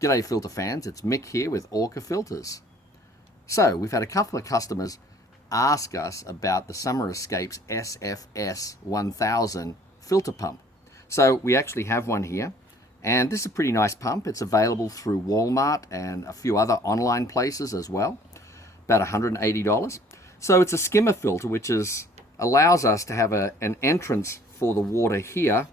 G'day filter fans, it's Mick here with OrcaFilters. So we've had a couple of customers ask us about the Summer Escapes SFS 1000 filter pump. So we actually have one here, and this is a pretty nice pump. It's available through Walmart and a few other online places as well, about $180. So it's a skimmer filter, which allows us to have an entrance for the water here,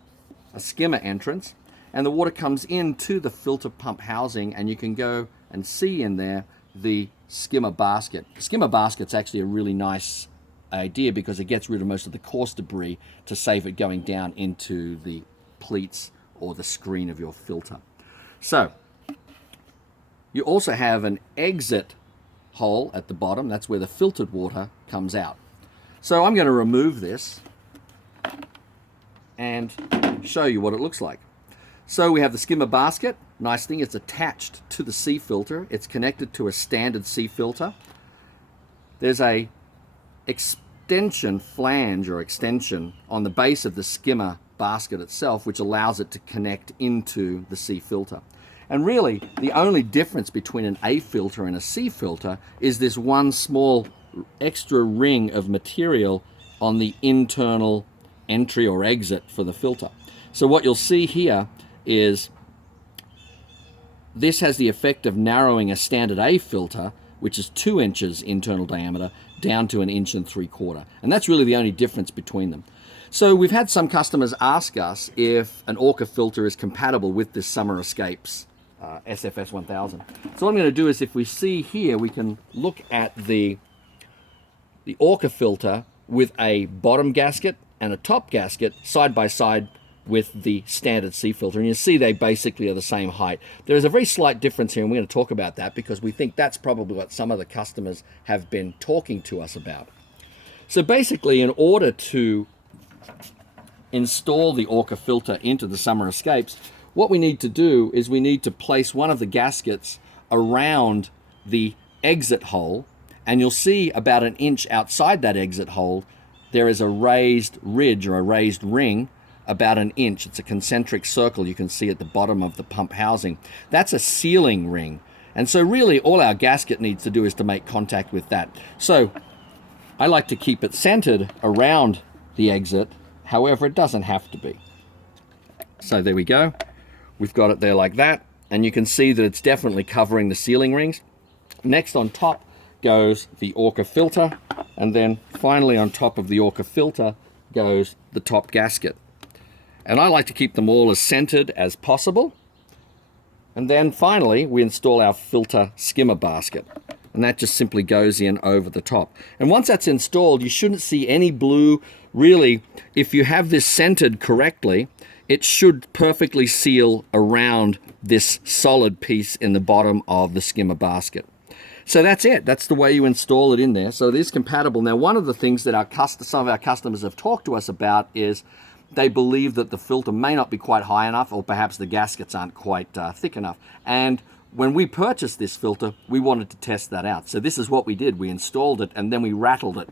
a skimmer entrance, and the water comes into the filter pump housing, and you can go and see in there the skimmer basket. The skimmer basket's actually a really nice idea because it gets rid of most of the coarse debris to save it going down into the pleats or the screen of your filter. So you also have an exit hole at the bottom. That's where the filtered water comes out. So I'm going to remove this and show you what it looks like. So we have the skimmer basket. Nice thing, it's attached to the sea filter. It's connected to a standard sea filter. There's a extension flange or extension on the base of the skimmer basket itself, which allows it to connect into the sea filter. And really, the only difference between an A filter and a C filter is this one small extra ring of material on the internal entry or exit for the filter. So what you'll see here is this has the effect of narrowing a standard A filter, which is 2 inches internal diameter, down to 1 3/4 inches. And that's really the only difference between them. So we've had some customers ask us if an OrcaFilter is compatible with this Summer Escapes SFS 1000. So what I'm going to do is, if we see here, we can look at the OrcaFilter with a bottom gasket and a top gasket side by side with the standard sea filter, and you see they basically are the same height. There is a very slight difference here, and we're going to talk about that because we think that's probably what some of the customers have been talking to us about. So basically, in order to install the OrcaFilter into the Summer Escapes, what we need to do is we need to place one of the gaskets around the exit hole, and you'll see about 1 inch outside that exit hole there is a raised ridge or a raised ring about 1 inch. It's a concentric circle you can see at the bottom of the pump housing. That's a sealing ring. And so really all our gasket needs to do is to make contact with that. So I like to keep it centered around the exit. However, it doesn't have to be. So there we go. We've got it there like that. And you can see that it's definitely covering the sealing rings. Next on top goes the OrcaFilter. And then finally on top of the OrcaFilter goes the top gasket. And I like to keep them all as centered as possible. And then finally, we install our filter skimmer basket. And that just simply goes in over the top. And once that's installed, you shouldn't see any blue. Really, if you have this centered correctly, it should perfectly seal around this solid piece in the bottom of the skimmer basket. So that's it. That's the way you install it in there. So it is compatible. Now, one of the things that some of our customers have talked to us about is they believe that the filter may not be quite high enough, or perhaps the gaskets aren't quite thick enough. And when we purchased this filter, we wanted to test that out. So this is what we did. We installed it and then we rattled it.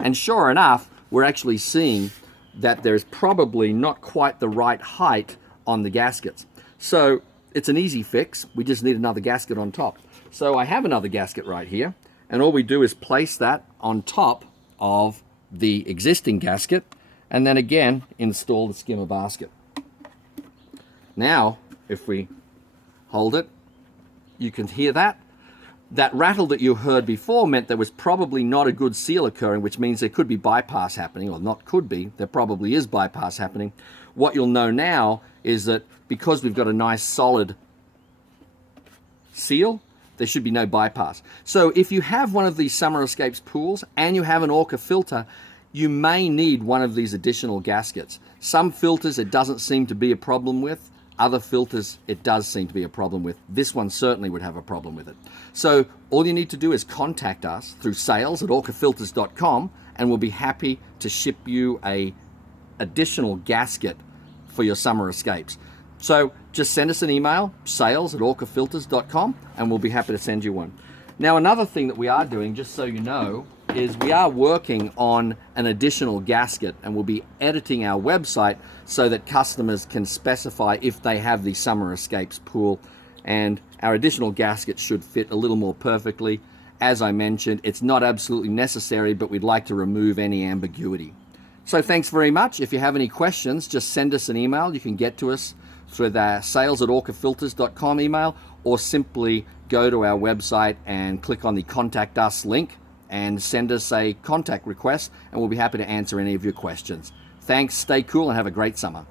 And sure enough, we're actually seeing that there's probably not quite the right height on the gaskets. So it's an easy fix. We just need another gasket on top. So I have another gasket right here, and all we do is place that on top of the existing gasket, and then again install the skimmer basket. Now, if we hold it, you can hear that. That rattle that you heard before meant there was probably not a good seal occurring, which means there could be bypass happening, or not could be, there probably is bypass happening. What you'll know now is that because we've got a nice solid seal, there should be no bypass. So if you have one of these Summer Escapes pools and you have an OrcaFilter, you may need one of these additional gaskets. Some filters it doesn't seem to be a problem with. Other filters it does seem to be a problem with. This one certainly would have a problem with it. So all you need to do is contact us through sales@orcafilters.com, and we'll be happy to ship you a additional gasket for your Summer Escapes. So just send us an email, sales@orcafilters.com, and we'll be happy to send you one. Now, another thing that we are doing, just so you know, is we are working on an additional gasket, and we'll be editing our website so that customers can specify if they have the Summer Escapes pool and our additional gasket should fit a little more perfectly. As I mentioned, it's not absolutely necessary, but we'd like to remove any ambiguity. So thanks very much. If you have any questions, just send us an email. You can get to us through the sales@orcafilters.com email, or simply go to our website and click on the Contact Us link and send us a contact request, and we'll be happy to answer any of your questions. Thanks, stay cool, and have a great summer.